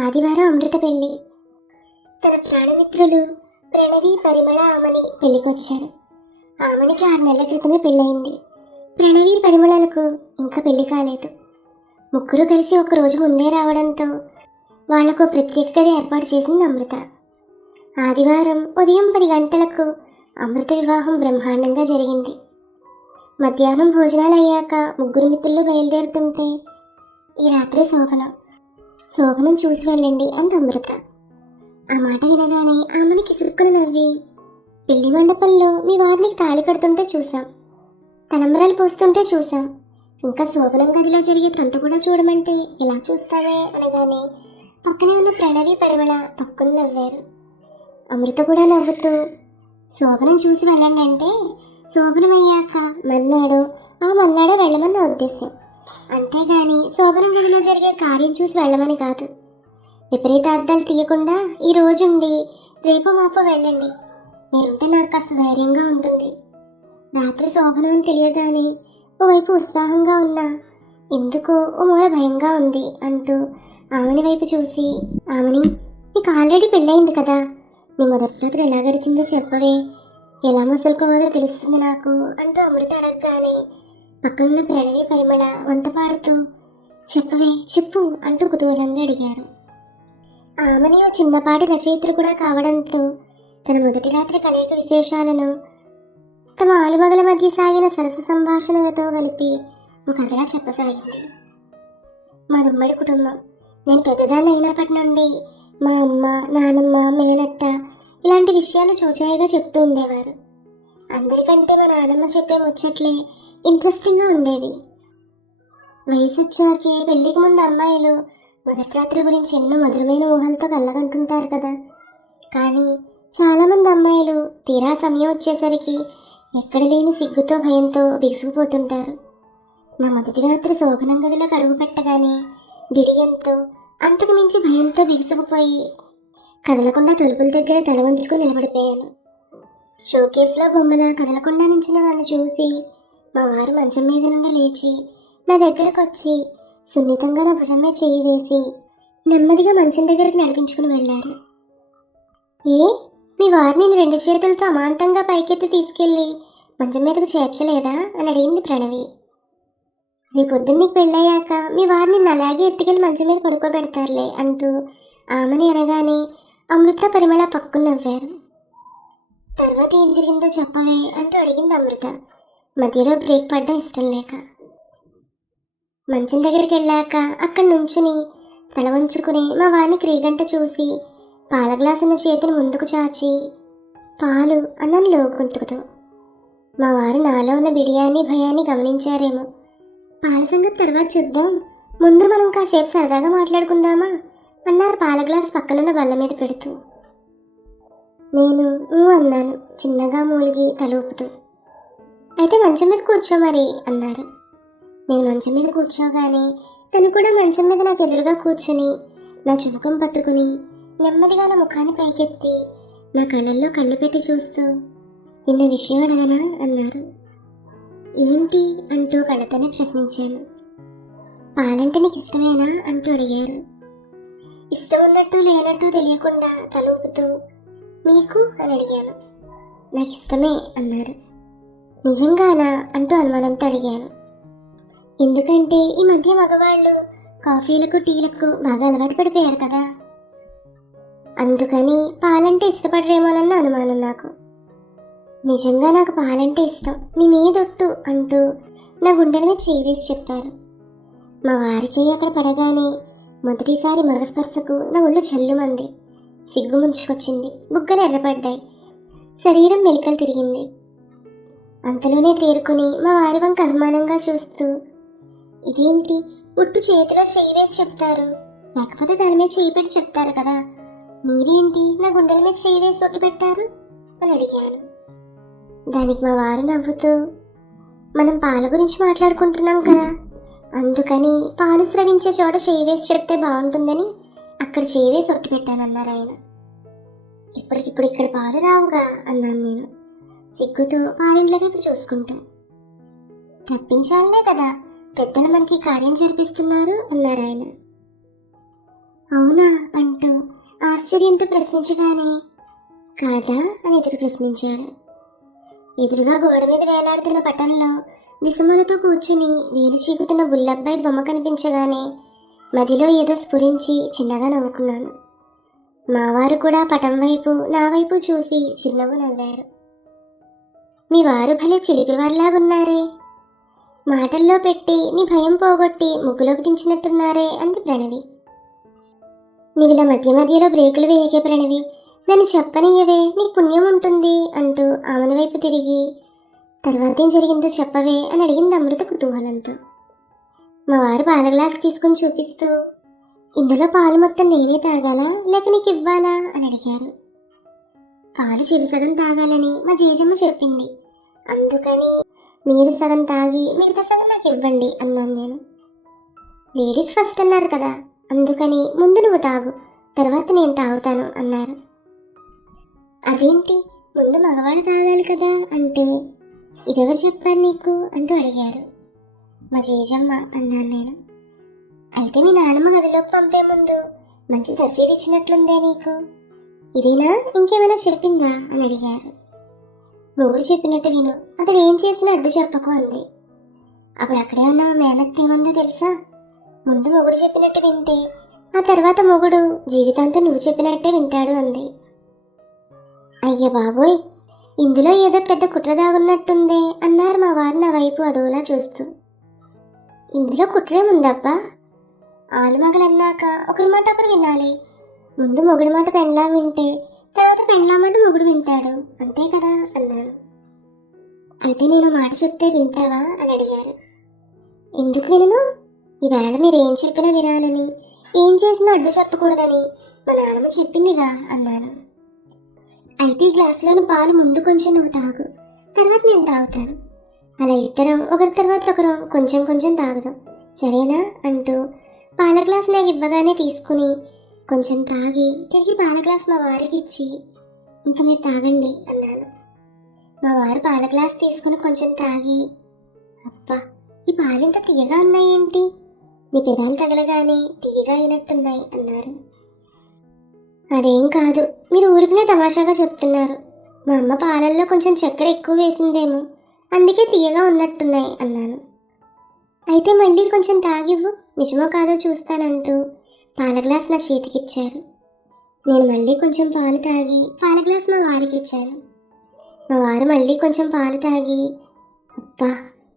ఆదివారం అమృత పెళ్లి. తన ప్రాణమిత్రులు ప్రణవి, పరిమళ, ఆమని పెళ్లికొచ్చారు. ఆమనికి 6 నెలల క్రితమే పెళ్ళయింది. ప్రణవి, పరిమళలకు ఇంకా పెళ్లి కాలేదు. ముగ్గురు కలిసి ఒకరోజు ముందే రావడంతో వాళ్లకు ప్రత్యేక గది ఏర్పాటు చేసింది అమృత. ఆదివారం ఉదయం 10 గంటలకు అమృత వివాహం బ్రహ్మాండంగా జరిగింది. మధ్యాహ్నం భోజనాలు అయ్యాక ముగ్గురు మిత్రులు బయలుదేరుతుంటే, ఈ రాత్రి శోభనం చూసి వెళ్ళండి అంది అమృత. ఆ మాట వినగానే ఆమెని కిసుక్కుని నవ్వి, పెళ్లి మండపంలో మీ వారిని తాళి కడుతుంటే చూసాం, తలంబరాలు పోస్తుంటే చూసాం, ఇంకా శోభనం గదిలో జరిగే తంత కూడా చూడమంటే ఎలా చూస్తావే అనగానే పక్కనే ఉన్న ప్రణవి, పరిమళ పక్కన నవ్వారు. అమృత కూడా నవ్వుతూ, శోభనం చూసి వెళ్ళండి అంటే శోభనం అయ్యాక మన్నాడో వెళ్ళమని నా ఉద్దేశం, అంతేగాని శోభనం గదిలో జరిగే కార్యం చూసి వెళ్ళమని కాదు. విపరీతార్థాలు తీయకుండా ఈ రోజుండి రేపు మాపో వెళ్ళండి, మీరుంటే నాకు కాస్త ధైర్యంగా ఉంటుంది. రాత్రి శోభనం అని తెలియగానే ఓవైపు ఉత్సాహంగా ఉన్నా ఎందుకో ఓ మూల భయంగా ఉంది అంటూ ఆమెని వైపు చూసి, ఆమెని నీకు ఆల్రెడీ పెళ్ళయింది కదా, నీ మొదటి రాత్రి ఎలా గడిచిందో చెప్పవే, ఎలా మసులుకోవాలో తెలుస్తుంది నాకు అంటూ అమృత అడగగానే పక్కనున్న ప్రణవి, పరిమళ వంత పాడుతూ చెప్పవే చెప్పు అంటూ కుతూహలంగా అడిగారు. ఆమెని ఓ చిన్నపాటి రచయిత్రి కూడా కావడంతో తన మొదటి రాత్రి కలయిక విశేషాలను తమ ఆలుమగల మధ్య సాగిన సరస సంభాషణలతో కలిపి ఒక కథగా చెప్పసాగింది. మాదుమ్మడి కుటుంబం. నేను పెద్దదాన్ని అయినప్పటి నుండి మా అమ్మ, నానమ్మ, మేనత్త ఇలాంటి విషయాలు చూచాయిగా చెప్తూ ఉండేవారు. అందరికంటే మా నానమ్మ చెప్పే ముచ్చట్లే ఇంట్రెస్టింగ్గా ఉండేవి. వయసు వచ్చాకే పెళ్లికి ముందు అమ్మాయిలు మొదటి రాత్రి గురించి ఎన్నో మధురమైన ఊహలతో కళ్ళగంటుంటారు కదా. కానీ చాలామంది అమ్మాయిలు తీరా సమయం వచ్చేసరికి ఎక్కడ లేని సిగ్గుతో, భయంతో బిగుసుకుపోతుంటారు. నా మొదటి రాత్రి శోభనం గదిలోకి అడుగు పెట్టగానే బిడియంతో, అంతకు మించి భయంతో బిగుసుకుపోయి కదలకుండా తలుపుల దగ్గర తల వంచుకొని నిలబడిపోయాను. షోకేస్లో బొమ్మలా కదలకుండా నించున్న నన్ను చూసి మా వారు మంచం మీద నుండి లేచి నా దగ్గరకు వచ్చి సున్నితంగా నా భుజం మీద చేయి వేసి నెమ్మదిగా మంచం దగ్గరికి నడిపించుకుని వెళ్ళారు. మీ వారిని 2 చేతులతో అమాంతంగా పైకెత్తి తీసుకెళ్ళి మంచం మీదకు చేర్చలేదా అని అడిగింది ప్రణవి. రేపు పొద్దున్న నీకు పెళ్ళయ్యాక మీ వారిని అలాగే ఎత్తుకెళ్ళి మంచం మీద పడుకోబెడతారులే అంటూ ఆమెని అనగానే అమృత, పరిమళ పక్కన నవ్వారు. తర్వాత ఏం జరిగిందో చెప్పవే అంటూ అడిగింది అమృత, మధ్యలో బ్రేక్ పడ్డం ఇష్టం లేక. మంచం దగ్గరికి వెళ్ళాక అక్కడి నుంచుని తల వంచుకుని మా వారిని క్రీగంట చూసి పాల గ్లాసున్న చేతిని ముందుకు చాచి పాలు అన్నాను లో గొంతుకుతో. మా వారు నాలో ఉన్న బిడియాని, భయాన్ని గమనించారేమో. పాల సంగతి తర్వాత చూద్దాం, ముందు మనం కాసేపు సరదాగా మాట్లాడుకుందామా అన్నారు పాల గ్లాస్ పక్కనున్న బల్ల మీద పెడుతూ. నేను అన్నాను చిన్నగా మూలిగి తల ఊపుతూ. అయితే మంచం మీద కూర్చో మరి అన్నారు. నేను మంచం మీద కూర్చోగానే తను కూడా మంచం మీద నాకు ఎదురుగా కూర్చుని నా చుబుకం పట్టుకుని నెమ్మదిగా నా ముఖాన్ని పైకెత్తి నా కళ్ళల్లో కళ్ళు పెట్టి చూస్తూ నిన్న విషయం అడగనా అన్నారు. ఏంటి అంటూ కళ్ళతోనే ప్రశ్నించాను. పాలంటే నీకు ఇష్టమేనా అంటూ అడిగారు. ఇష్టం ఉన్నట్టు లేనట్టు తెలియకుండా తలూపుతూ మీకు అని అడిగాను. నాకు ఇష్టమే అన్నారు. నిజంగానా అంటూ అనుమానంతో అడిగాను. ఎందుకంటే ఈ మధ్య మగవాళ్ళు కాఫీలకు, టీలకు బాగా అలవాటు పడిపోయారు కదా, అందుకని పాలంటే ఇష్టపడరేమోనన్న అనుమానం నాకు. నిజంగా నాకు పాలంటే ఇష్టం, నీ మీదొట్టు అంటూ నా గుండెల మీద చేయి వేసి చెప్పారు. మా వారి చెయ్యి అక్కడ పడగానే మొదటిసారి మగస్పర్శకు నా ఒళ్ళు చల్లుమంది. సిగ్గు ముంచుకొచ్చింది, బుగ్గలు ఎర్రపడ్డాయి, శరీరం మెలికలు తిరిగింది. అంతలోనే తేరుకుని మా వారి వంక అభిమానంగా చూస్తూ, ఇదేంటి ఉట్టు చేతిలో చెయ్యి వేసి చెప్తారు, లేకపోతే దాని మీద చెయ్యి పెట్టి చెప్తారు కదా, మీరేంటి నా గుండెల మీద చెయ్యి వేసి ఒట్టు పెట్టారు అని అడిగాను. దానికి మా వారు నవ్వుతూ, మనం పాల గురించి మాట్లాడుకుంటున్నాం కదా, అందుకని పాలు స్రవించే చోట చెయ్యి వేసి చెప్తే బాగుంటుందని అక్కడ చెయ్యి వేసి ఒట్టు పెట్టానన్నారు ఆయన. ఇప్పటికిప్పుడు ఇక్కడ పాలు రావుగా అన్నాను నేను సిగ్గుతో పాలిండ్ల వైపు చూసుకుంటూ. తప్పించాలనే కదా పెద్దలు మనకి కార్యం జరిపిస్తున్నారు అన్నారు ఆయన. అవునా ఆశ్చర్యంతో ప్రశ్నించగానే కాదా అని ఎదురు ప్రశ్నించారు. ఎదురుగా గోడ మీద వేలాడుతున్న పటంలో దిశమలతో కూర్చుని వేలు చీకుతున్న బుల్లబ్బాయి బొమ్మ కనిపించగానే మదిలో ఏదో స్ఫురించి చిన్నగా నవ్వుకున్నాను. మావారు కూడా పటం వైపు నా వైపు చూసి చిరునవ్వు నవ్వారు. మీ వారు భలే చిలిపివారిలాగున్నారే, మాటల్లో పెట్టి నీ భయం పోగొట్టి ముగ్గులోకి దించినట్టున్నారే అంది ప్రణవి. నీవిలా మధ్య మధ్యలో బ్రేకులు వేయకే ప్రణవి, నన్ను చెప్పనియవే, నీకు పుణ్యం ఉంటుంది అంటూ ఆమెను వైపు తిరిగి తర్వాత ఏం జరిగిందో చెప్పవే అని అడిగింది అమృత కుతూహలంతో. మా వారు పాల గ్లాస్ తీసుకుని చూపిస్తూ ఇందులో పాలు మొత్తం నేనే తాగాలా లేక నీకు ఇవ్వాలా అని అడిగారు. పాలు చిరు సగం తాగాలని మా జేజమ్మ చెప్పింది, అందుకని మీరు సగం తాగి మిగతా సగం నాకు ఇవ్వండి అన్నాను నేను. లేడీస్ ఫస్ట్ అన్నారు కదా, అందుకని ముందు నువ్వు తాగు, తర్వాత నేను తాగుతాను అన్నారు. అదేంటి ముందు మగవాడు తాగాలి కదా అంటే ఇదెవరు చెప్పారు నీకు అంటూ అడిగారు. మా జేజమ్మ అన్నాను నేను. అయితే మీ నాన్నమ్మ గదిలోకి పంపే ముందు మంచి తర్ఫీదు ఇచ్చినట్లుందే నీకు, ఇదేనా ఇంకేమైనా చెప్పిందా అని అడిగారు. మొగుడు చెప్పినట్టు విను, అతడు ఏం చేసినా అడ్డు చెప్పకు అంది. అప్పుడు అక్కడే ఉన్న మేనత్త ఏముందో తెలుసా, ముందు మొగుడు చెప్పినట్టు వింటే ఆ తర్వాత మొగుడు జీవితాంతం నువ్వు చెప్పినట్టే వింటాడు అంది. అయ్య బాబోయ్, ఇందులో ఏదో పెద్ద కుట్ర దాగున్నట్టుందే అన్నారు మా వారు నా వైపు అదోలా చూస్తూ. ఇందులో కుట్రేముందబ్బా, ఆలుమగలు అన్నాక ఒకరి మాట ఒకరు వినాలి, ముందు మొగుడి మాట పెండ్లా వింటే తర్వాత పెండ్లా మాట మొగుడు వింటాడు, అంతే కదా అన్నాను. అయితే నేను మాట చెప్తే వింటావా అని అడిగారు. ఎందుకు వినను, ఈవేళ మీరు ఏం చెప్పినా వినాలని, ఏం చేసినా అడ్డు చెప్పకూడదని మా నాన్నమ్మ చెప్పిందిగా అన్నాను. అయితే ఈ గ్లాసులోని పాలు ముందు కొంచెం నువ్వు తాగు, తర్వాత నేను తాగుతాను, అలా ఇద్దరం ఒకరి తర్వాత ఒకరు కొంచెం కొంచెం తాగుదాం, సరేనా అంటూ పాల గ్లాస్ నాకు ఇవ్వగానే తీసుకుని కొంచెం తాగి తిరిగి పాల గ్లాస్ మా వారికి ఇచ్చి ఇంకా మీరు తాగండి అన్నాను. మా వారు పాల గ్లాస్ తీసుకుని కొంచెం తాగి అబ్బా ఈ పాలు ఇంత తీయగా ఉన్నాయేంటి, నీ పెదాలు తగలగానే తీయగా అయినట్టున్నాయి అన్నారు. అదేం కాదు, మీరు ఊరికినే తమాషాగా చెప్తున్నారు, మా అమ్మ పాలల్లో కొంచెం చక్కెర ఎక్కువ వేసిందేమో అందుకే తీయగా ఉన్నట్టున్నాయి అన్నాను. అయితే మళ్ళీ కొంచెం తాగివ్వు, నిజమో కాదో చూస్తానంటూ పాల గ్లాస్ నా చేతికిచ్చారు. నేను మళ్ళీ కొంచెం పాలు తాగి పాల గ్లాస్ మా వారికి ఇచ్చాను. మా వారు మళ్ళీ కొంచెం పాలు తాగి అబ్బా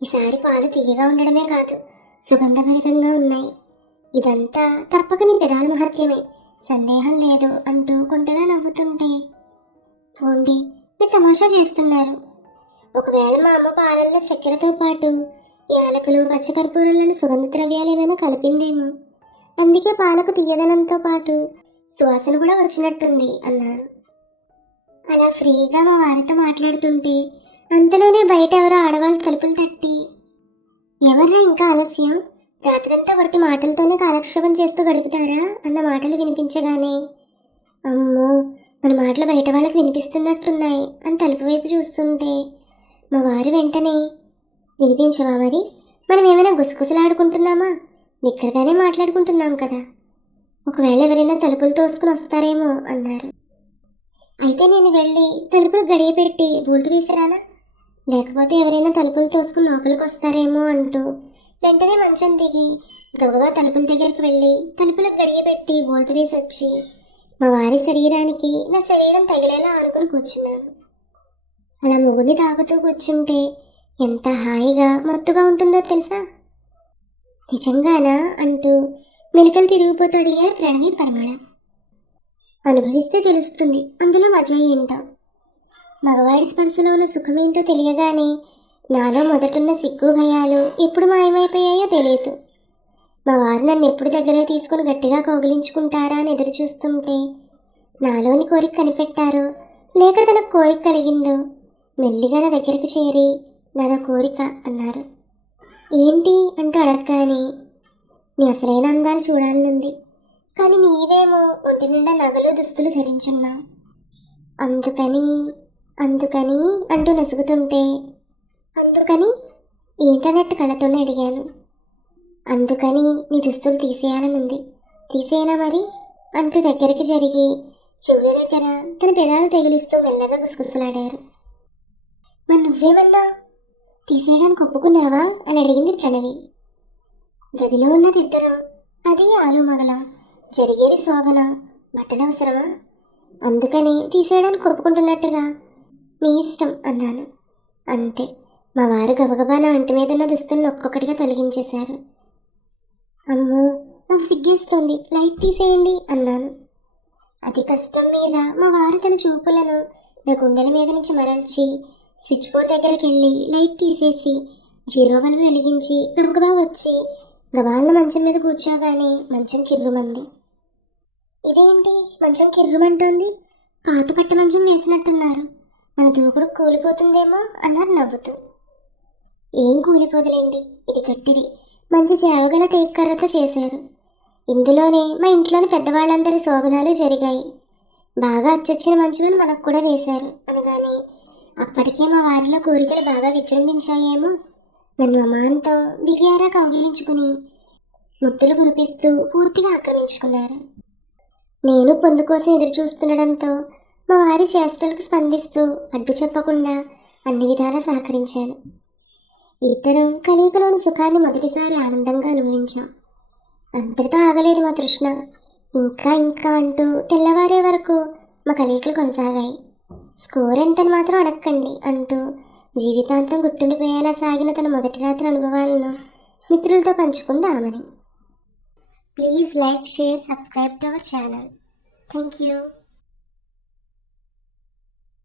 ఈసారి పాలు తీయగా ఉండడమే కాదు సుగంధభరితంగా ఉన్నాయి, ఇదంతా తప్పక నీ పెదాల మహత్యమే, సందేహం లేదు అంటూ కొంటగా నవ్వుతుంటే పోండి మీరు తమాషా చేస్తున్నారు, ఒకవేళ మా అమ్మ పాలల్లో చక్కెరతో పాటు యాలకులు పచ్చకర్పూరాలను సుగంధ ద్రవ్యాలు ఏమైనా కలిపిందేమో, అందుకే పాలకు తీయదనంతో పాటు సువాసన కూడా వచ్చినట్టుంది అన్నారు. అలా ఫ్రీగా మా వారితో మాట్లాడుతుంటే అంతలోనే బయట ఎవరో ఆడవాళ్ళు తలుపులు తట్టి ఎవర్రా ఇంకా ఆలస్యం, రాత్రంతా ఒకటి మాటలతోనే కాలక్షేపం చేస్తూ గడుపుతారా అన్న మాటలు వినిపించగానే అమ్మో మన మాటలు బయట వాళ్ళకి వినిపిస్తున్నట్టున్నాయి అని తలుపు వైపు చూస్తుంటే మా వారు వెంటనే వినిపించవా మరి, మనం ఏమైనా గుసగుసలాడుకుంటున్నామా, నిక్కరగానే మాట్లాడుకుంటున్నాం కదా, ఒకవేళ ఎవరైనా తలుపులు తోసుకుని వస్తారేమో అన్నారు. అయితే నేను వెళ్ళి తలుపులు గడియ పెట్టి బోల్ట్ వేసిరానా, లేకపోతే ఎవరైనా తలుపులు తోసుకుని లోపలికి వస్తారేమో అంటూ వెంటనే మంచం దిగి గబగబా తలుపుల దగ్గరికి వెళ్ళి తలుపులకు గడియ పెట్టి బోల్ట్ వేసి వచ్చి మా వారి శరీరానికి నా శరీరం తగిలేలా ఆనుకుని కూర్చున్నాను. అలా మొగుడిని తాగుతూ కూర్చుంటే ఎంత హాయిగా మత్తుగా ఉంటుందో తెలుసా. నిజంగానా అంటూ మెలికలు తిరిగిపోతూ అడిగారు ప్రణవి పరిమళ. అనుభవిస్తే తెలుస్తుంది అందులో మజా ఏంటో. మగవాడి స్పర్శలో ఉన్న సుఖమేంటో తెలియగానే నాలో మొదటున్న సిగ్గు భయాలు ఎప్పుడు మాయమైపోయాయో తెలియదు. మా వారు నన్ను ఎప్పుడు దగ్గర తీసుకుని గట్టిగా కౌగిలించుకుంటారా అని ఎదురు చూస్తుంటే నాలోని కోరిక కనిపెట్టారో లేక తనకు కోరిక కలిగిందో మెల్లిగా నా దగ్గరకు చేరి నాదో కోరిక అన్నారు. ఏంటి అంటూ అడగగానే నీ అసలైన అందాలు చూడాలనుంది, కానీ నీవేమో ఒంటి నిండా నగలు దుస్తులు ధరించున్నావు, అందుకని అందుకని అంటూ నసుగుతుంటే అందుకని ఏంటన్నట్టు కళ్ళతోనే అడిగాను. అందుకని నీ దుస్తులు తీసేయాలనుంది, తీసేయనా మరి అంటూ దగ్గరికి జరిగి చెవుల దగ్గర తన పెదాలు తగిలిస్తూ మెల్లగా గుసగుసలాడారు. మరి నువ్వేమన్నా తీసేయడానికి ఒప్పుకున్నావా అని అడిగింది ప్రణవి. గదిలో ఉన్నది ఇద్దరం, అది ఆలుమగల, జరిగేది శోభన, బట్టలు అవసరమా? అందుకని తీసేయడానికి ఒప్పుకుంటున్నట్టుగా. మీ ఇష్టం అన్నాను. అంతే. మా వారు గబగబా నా ఒంటి మీద ఉన్న దుస్తులను ఒక్కొక్కటిగా తొలగించేశారు. అమ్మో, నాకు సిగ్గేస్తుంది, లైట్ తీసేయండి అన్నాను. అతి కష్టం మీద మా వారు తన చూపులను నా గుండెల మీద నుంచి మరల్చి స్విచ్ బోర్డ్ దగ్గరికి వెళ్ళి లైట్ తీసేసి 0 బల్బు వెలిగించి గబగబా వచ్చి గబాల మంచం మీద కూర్చోగానే మంచం కిర్రుమంది. ఇదేంటి మంచం కిర్రుమంటోంది? పాత పట్ట మంచం వేసినట్టున్నారు. మన దూకుడు కూలిపోతుందేమో అన్నారు నవ్వుతూ. ఏం కూలిపోదులేండి, ఇది గట్టిది. మంచి చేవగల టేప్ కర్రతో చేశారు. ఇందులోనే మా ఇంట్లోని పెద్దవాళ్ళందరి శోభనాలు జరిగాయి. బాగా అచ్చొచ్చిన మంచమని మనకు కూడా వేశారు అనగానే అప్పటికే మా వారిలో కోరికలు బాగా విజృంభించాయేమో. నన్ను అమాంతం బిగియారా కౌగిలించుకుని ముద్దులు కురిపిస్తూ పూర్తిగా ఆక్రమించుకున్నారు. నేను పొందు కోసం ఎదురు చూస్తుండడంతో మా వారి చేష్టలకు స్పందిస్తూ అడ్డు చెప్పకుండా అన్ని విధాలా సహకరించాను. ఇద్దరం కలయికలోని సుఖాన్ని మొదటిసారి ఆనందంగా అనుభవించాం. అంతటితో ఆగలేదు మా తృష్ణ. ఇంకా ఇంకా అంటూ తెల్లవారే వరకు మా కలయికలు కొనసాగాయి. స్కోర్ ఎంతని మాత్రం అడక్కండి అంటూ జీవితాంతం గుర్తుండిపోయేలా సాగిన తన మొదటి రాత్రి అనుభవాలను మిత్రులతో పంచుకుంది ఆమెని. Please like, share, subscribe to our channel. Thank you.